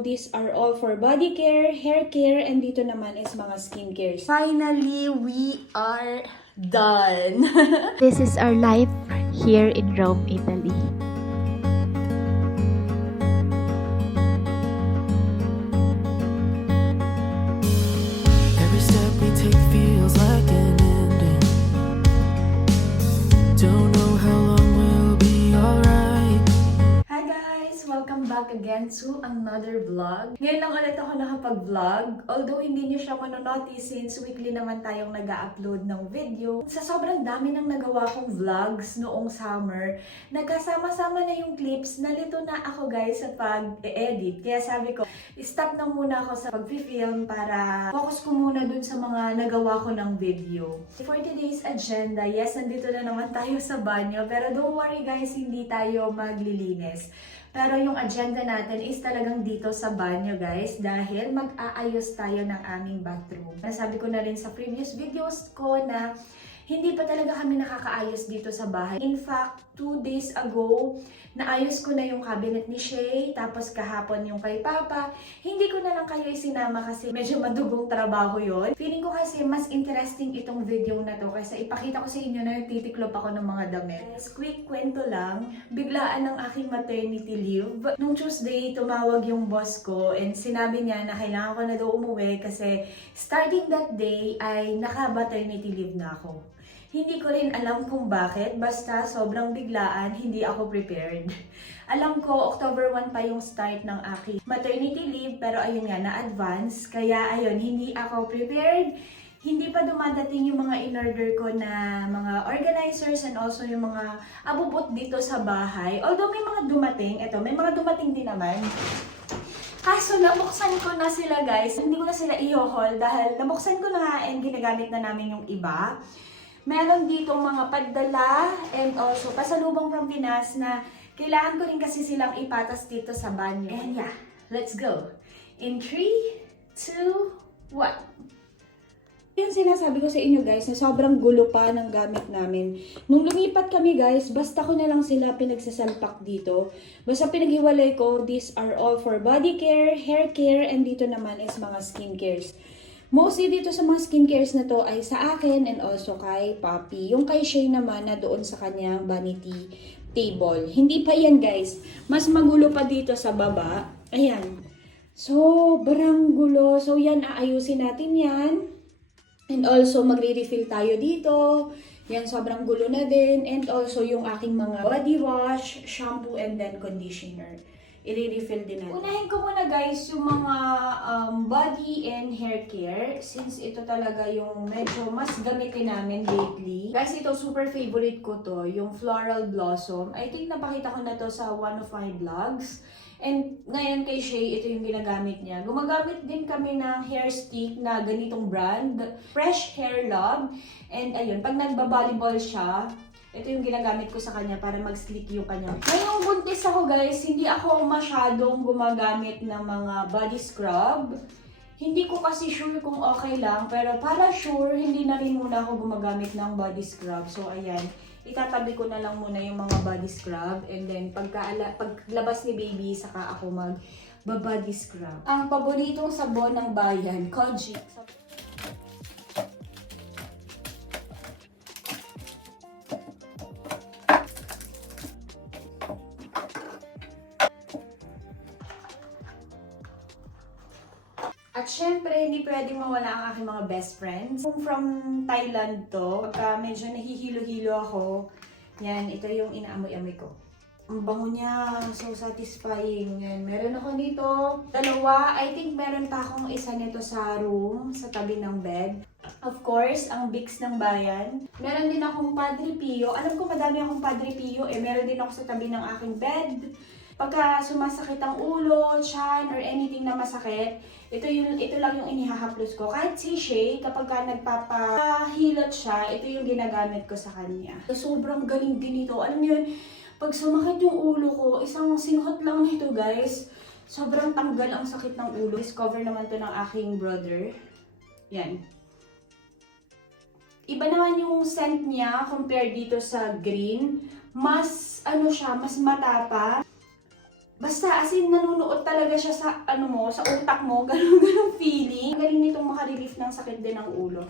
these are all for body care, hair care, and dito naman is mga skin care. Finally, we are done! This is our life here in Rome, Italy. Every step we take feels like an ending. Don't know how long we'll be alright. Hi guys! Welcome back again to another vlog. Ngayon lang ulit ako nakapag-vlog. Although hindi niyo siya manonotice since weekly naman tayong nag-upload ng video. Sa sobrang dami ng nagawa kong vlogs noong summer, nagkasama-sama na yung clips. Nalito na ako guys sa pag-edit. Kaya sabi ko, stop na muna ako sa pag-film para focus ko muna dun sa mga nagawa ko ng video. For today's agenda, yes, nandito na naman tayo sa banyo. Pero don't worry guys, hindi tayo maglilinis. Pero yung agenda natin is talagang dito sa banyo guys dahil mag-aayos tayo ng aming bathroom. Nasabi ko na rin sa previous videos ko na hindi pa talaga kami nakakaayos dito sa bahay. In fact, 2 days ago, naayos ko na yung cabinet ni Shay, tapos kahapon yung kay Papa. Hindi ko na lang kayo isinama kasi medyo madugong trabaho yon. Feeling ko kasi mas interesting itong video na to kasi ipakita ko sa inyo na titiklop ako ng mga damit. Quick kwento lang, biglaan ng aking maternity leave. Nung Tuesday, tumawag yung boss ko and sinabi niya na kailangan ko na daw umuwi kasi starting that day ay naka-maternity leave na ako. Hindi ko rin alam kung bakit, basta sobrang biglaan, hindi ako prepared. Alam ko, October 1 pa yung start ng aking maternity leave, pero ayun nga, na-advance. Kaya ayun, hindi ako prepared. Hindi pa dumadating yung mga in-order ko na mga organizers and also yung mga abubot dito sa bahay. Although may mga dumating, eto, may mga dumating din naman. Kaso nabuksan ko na sila guys, hindi ko na sila i-haul dahil nabuksan ko na nga and ginagamit na namin yung iba. Meron dito mga padala and also pasalubong from Pinas na kailangan ko rin kasi silang ipatas dito sa banyo. And yeah, let's go! In 3, 2, 1! Yung sinasabi ko sa inyo guys na sobrang gulo pa ng gamit namin. Nung lumipat kami guys, basta ko na lang sila pinagsasalpak dito. Basta pinaghiwalay ko, these are all for body care, hair care, and dito naman is mga skin cares. Mostly dito sa mga skincares na to ay sa akin and also kay Papi. Yung kay Shay naman na doon sa kanyang vanity table. Hindi pa yan guys. Mas magulo pa dito sa baba. Ayan. Sobrang gulo. So yan, aayusin natin yan. And also magre-refill tayo dito. Yan, sobrang gulo na din. And also yung aking mga body wash, shampoo, and then conditioner. I-refill din natin. Unahin ko muna guys yung mga body and hair care since ito talaga yung medyo mas gamitin namin lately. Guys, ito super favorite ko to, yung Floral Blossom. I think napakita ko na to sa one of my vlogs. And ngayon kay Shay, ito yung ginagamit niya. Gumagamit din kami ng hair stick na ganitong brand, Fresh Hair Love. And ayun, pag nagbabalibol siya, ito yung ginagamit ko sa kanya para mag-slick yung kanya. Ngayong buntis ako guys, hindi ako masyadong gumagamit ng mga body scrub. Hindi ko kasi sure kung okay lang, pero para sure, hindi na rin muna ako gumagamit ng body scrub. So ayan, itatabi ko na lang muna yung mga body scrub. And then paglabas ni baby, saka ako mag-body scrub. Ang paboritong sabon ng bayan, Kojic. At syempre, hindi pwedeng mawala ang aking mga best friends. Kung from Thailand to, pagka medyo nahihilo-hilo ako, yan, ito yung inaamoy-amoy ko. Ang bango niya, so satisfying. Yan, meron ako dito, dalawa. I think meron pa akong isa nito sa room, sa tabi ng bed. Of course, ang Vicks ng bayan. Meron din akong Padre Pio. Alam ko madami akong Padre Pio, meron din ako sa tabi ng aking bed. Pagka sumasakit ang ulo, tiyan, or anything na masakit, ito lang yung inihahaplos ko. Kahit si Shay, kapag ka nagpapahilot siya, ito yung ginagamit ko sa kanya. Sobrang galing din ito. Alam niyo yun, pag sumakit yung ulo ko, isang singhot lang nito guys, sobrang tanggal ang sakit ng ulo. Discover naman to ng aking brother. Yan. Iba naman yung scent niya compare dito sa green. Mas, ano siya, mas matapa. Basta as in nanunuot talaga siya sa sa utak mo, ganun feeling. Galing nitong makarelief ng sakit din ng ulo.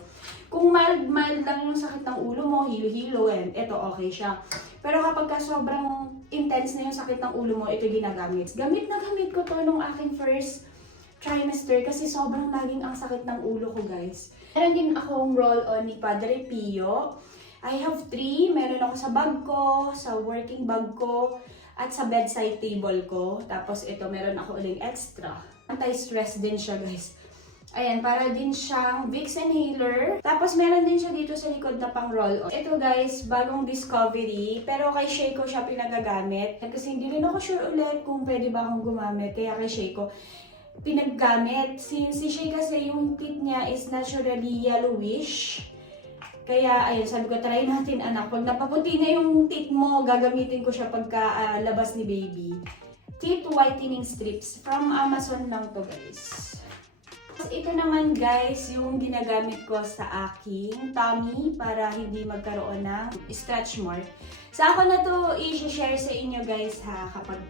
Kung mild lang yung sakit ng ulo mo, hilo-hilo, eto okay siya. Pero kapag sobrang intense na yung sakit ng ulo mo, ito ginagamit. Gamit na gamit ko to nung aking first trimester kasi sobrang laging ang sakit ng ulo ko, guys. Meron din akong roll-on ni Padre Pio. I have 3. Meron ako sa bag ko, sa working bag ko, at sa bedside table ko. Tapos ito, meron ako uling extra. Anti-stress din siya, guys. Ayan, para din siyang Vicks inhaler. Tapos meron din siya dito sa likod na pang roll-on. Ito, guys, bagong discovery. Pero kay Shayko siya pinagagamit. Kasi hindi rin ako sure ulit kung pwede ba akong gumamit. Kaya kay Shayko pinaggamit. Since si Shay kasi yung teeth niya is naturally yellowish. Kaya, ayun, sabi ko, try natin, anak. Pag napaputi na yung teeth mo, gagamitin ko siya pagka labas ni baby. Teeth whitening strips. From Amazon lang to, guys. Ito naman, guys, yung ginagamit ko sa aking tummy para hindi magkaroon ng stretch mark. Sa ako na to i-share sa inyo, guys, ha, kapag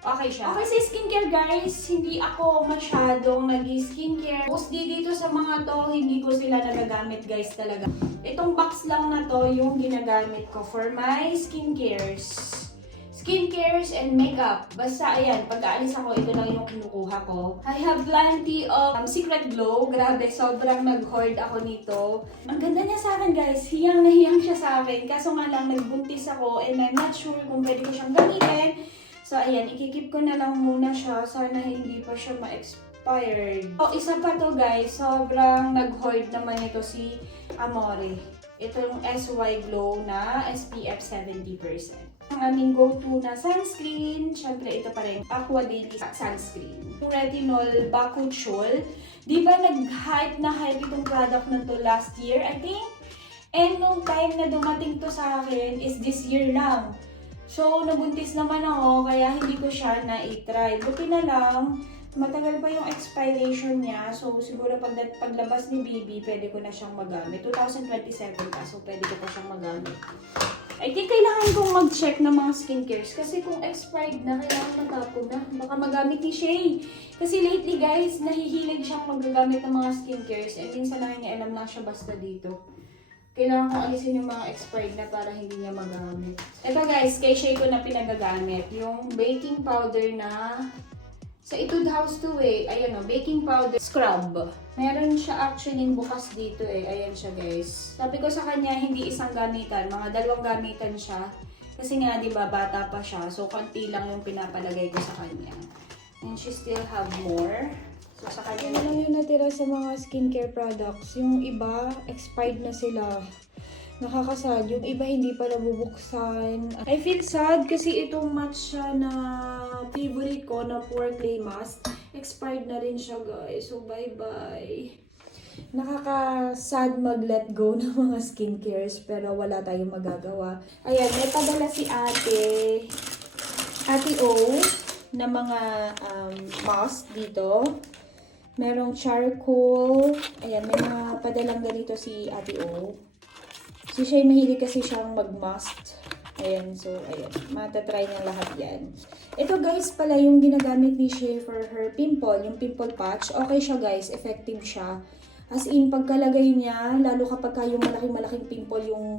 okay siya. Okay, sa skincare, guys, hindi ako masyadong nag-skincare. Mostly dito sa mga to, hindi ko sila nagagamit, guys, talaga. Itong box lang na to yung ginagamit ko for my skincares and makeup. Basta, ayan, pagka-alis ako, ito lang yung kinukuha ko. I have plenty of Secret Glow. Grabe, sobrang nag-hoard ako nito. Ang ganda niya sa akin, guys. Hiyang na hiyang siya sa akin. Kaso nga lang, nagbuntis ako and I'm not sure kung pwede ko siyang gamitin. So, ayan, ikikip ko na lang muna siya. Sana hindi pa siya ma-expired. O, isa pa to, guys. Sobrang nag-hoard naman ito si Amore. Ito yung SY Glow na SPF 70%. Ang aming go-to na sunscreen, syempre ito pa rin, Aqua Daily Sunscreen. Yung Retinol Bakuchiol, di ba nag-hype na hype itong product na to last year, I think? And nung time na dumating to sa akin is this year lang. So, nabuntis naman ako, kaya hindi ko siya na-try. Buti na lang, matagal pa yung expiration niya. So, siguro paglabas ni baby, pwede ko na siyang magamit. 2027 pa, so pwede ko pa siyang magamit. I think kailangan kong mag-check ng mga skincares. Kasi kung expired na, kailangan matapon na. Baka magamit ni Shay. Kasi lately, guys, nahihilig siyang magagamit ng mga skincares. And minsan nangingialam lang siya basta dito. Kailangan kong alisin yung mga expired na para hindi niya magamit. Ito, guys, kay Shay ko na pinagagamit. Yung baking powder na sa Etude House to ayan o, baking powder scrub. Meron siya actually bukas dito ayan siya, guys. Sabi ko sa kanya, hindi isang gamitan, mga 2 gamitan siya. Kasi nga, di ba, bata pa siya. So, konti lang yung pinapalagay ko sa kanya. And she still have more. So, sa kanya lang yung natira sa mga skincare products. Yung iba, expired na sila. Nakakasad. Yung iba hindi pa nabubuksan. I feel sad kasi itong matcha na favorite ko na Pore Clay Mask. Expired na rin siya, guys. So, bye-bye. Nakaka-sad mag-let go ng mga skincares pero wala tayong magagawa. Ayan, may padala si Ate O na mga mask dito. Merong charcoal. Ayan, may mga padalang ganito si Ate O. Si Shay mahilig kasi siyang mag-mask. Ayan, so ayan. Matatry niya lahat yan. Ito, guys, pala yung ginagamit ni Shay for her pimple. Yung pimple patch. Okay siya, guys. Effective siya. As in, pagkalagay niya, lalo kapag yung malaking-malaking pimple yung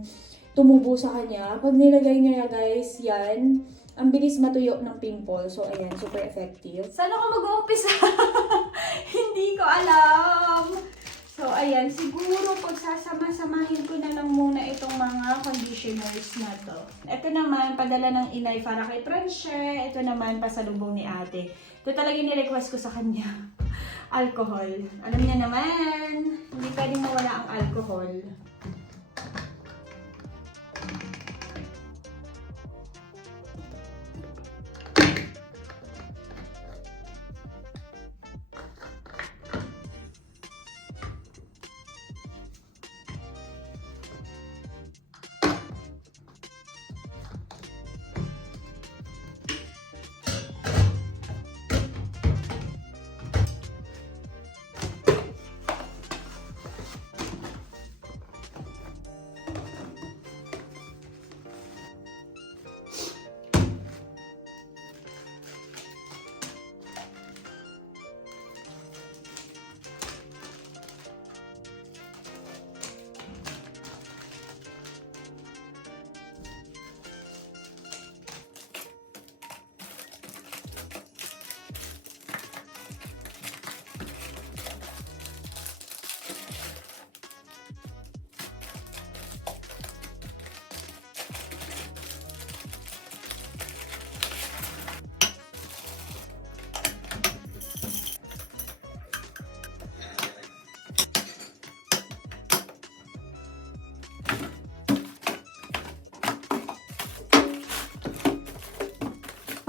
tumubo sa kanya. Pag nilagay niya, guys, yan. Ang bilis matuyo ng pimple. So, ayan. Super effective. Saan ako mag-uumpisa? Hindi ko alam. So, ayan, siguro pagsasama-samahin ko na lang muna itong mga conditioners na to. Ito naman, padala ng inay para kay Francia. Ito naman, pasalubong ni ate. Ito talaga ni-request ko sa kanya. Alcohol. Alam niya naman, hindi pwedeng mawala ang alcohol.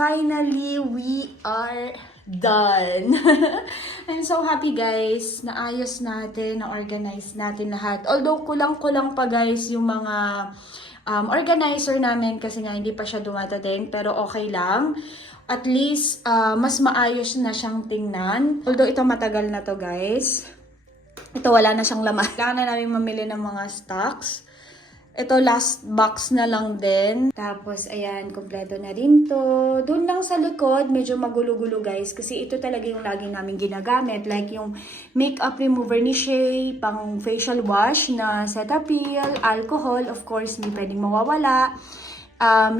finally, we are done. I'm so happy guys, naayos natin, na-organize natin lahat. Although kulang-kulang pa guys yung mga organizer namin kasi nga hindi pa siya dumadating, pero okay lang. At least, mas maayos na siyang tingnan. Although ito matagal na to guys. Ito wala na siyang laman. Kailangan na namin mamili ng mga stocks. Ito last box na lang din. Tapos ayan, kompleto na rin to. Doon lang sa likod, medyo magulo-gulo guys. Kasi ito talaga yung lagi namin ginagamit. Like yung makeup remover ni Shay, pang facial wash na Cetaphil, alcohol, of course, hindi pwedeng mawawala.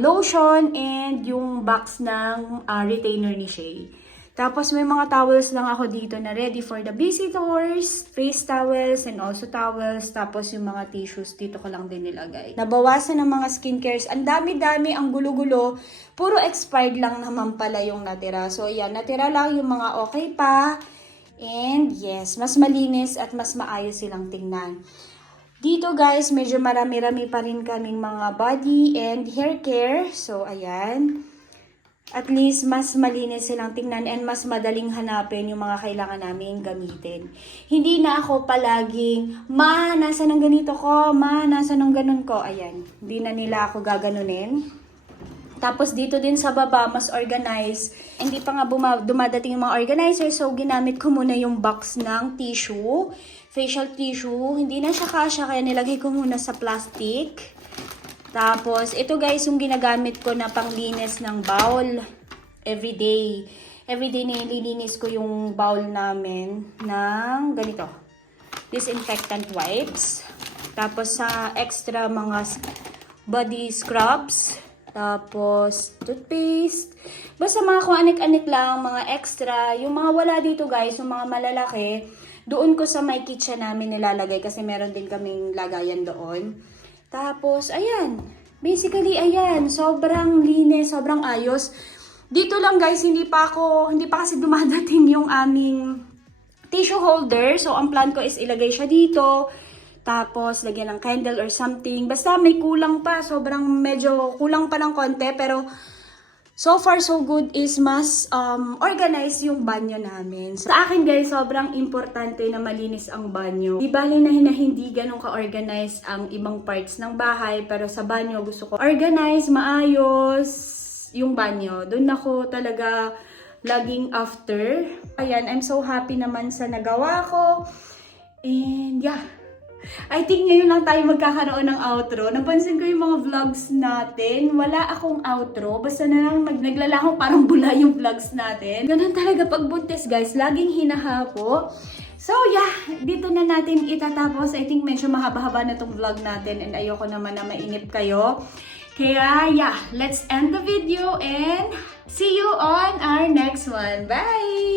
Lotion, and yung box ng retainer ni Shay. Tapos may mga towels lang ako dito na ready for the visitors, face towels and also towels. Tapos yung mga tissues dito ko lang din nilagay. Nabawasan ng mga skincares. Ang dami-dami, ang gulo-gulo. Puro expired lang naman pala yung natira. So yan, natira lang yung mga okay pa. And yes, mas malinis at mas maayos silang tingnan. Dito guys, medyo marami-rami pa rin kaming mga body and hair care. So ayan. At least, mas malinis silang tingnan and mas madaling hanapin yung mga kailangan namin gamitin. Hindi na ako palaging, ma, nasa ng ganito ko, ma, nasa ng ganun ko. Ayan, hindi na nila ako gaganunin. Tapos dito din sa baba, mas organized. Hindi pa nga dumadating yung mga organizer, so ginamit ko muna yung box ng tissue, facial tissue. Hindi na siya kasya, kaya nilagay ko muna sa plastic. Tapos, ito guys, yung ginagamit ko na panglinis ng bowl everyday. Everyday nililinis ko yung bowl namin ng ganito. Disinfectant wipes. Tapos, sa extra mga body scrubs. Tapos, toothpaste. Basta mga kung anik-anik lang, mga extra. Yung mga wala dito guys, yung mga malalaki, doon ko sa may kitchen namin nilalagay kasi meron din kaming lagayan doon. Tapos, ayan. Basically, ayan. Sobrang linis, sobrang ayos. Dito lang guys, hindi pa kasi dumadating yung aming tissue holder. So, ang plan ko is ilagay siya dito. Tapos, lagyan ng candle or something. Basta may kulang pa. Sobrang medyo kulang pa ng konti. Pero, so far so good is mas organized yung banyo namin. Sa akin guys, sobrang importante na malinis ang banyo. Di bali na hindi ganun ka-organized ang ibang parts ng bahay. Pero sa banyo gusto ko organized, maayos yung banyo. Doon ako talaga laging after. Ayan, I'm so happy naman sa nagawa ko. And yeah. I think ngayon lang tayo magkakaroon ng outro. Napansin ko yung mga vlogs natin. Wala akong outro. Basta na lang naglalakong parang bula yung vlogs natin. Ganun talaga pag buntis guys. Laging hinahapo. So yeah, dito na natin itatapos. I think medyo mahaba-haba na tong vlog natin. And ayoko naman na mainip kayo. Kaya yeah, let's end the video and see you on our next one. Bye!